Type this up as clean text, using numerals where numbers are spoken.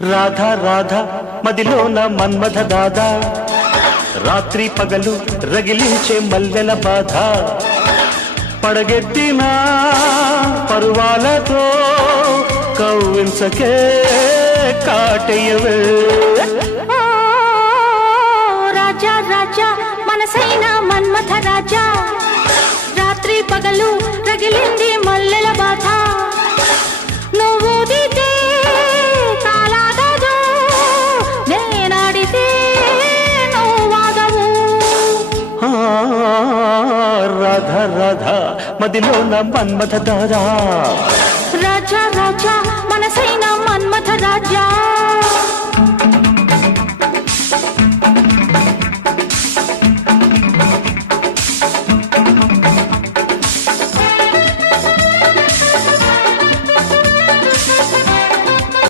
రాధా రాధా మదిలోన మన్మథ దాదా రాత్రి పగలు రగిలించే మల్లెల బాధ పడగెత్తిన పరువాలతో కవ్వించకే కాటయ్యవే రాజా రాజా మనసైన మన్మథ రాజా రాత్రి పగలు రగిలింది మల్లెల బాధ నువ్వు దితే కాలాగదు నేనాడితే నువ్వాగవు రాధా రాధా మదిలోన మన్మథ దాదా రాజా రాజా మనసైన మన్మథ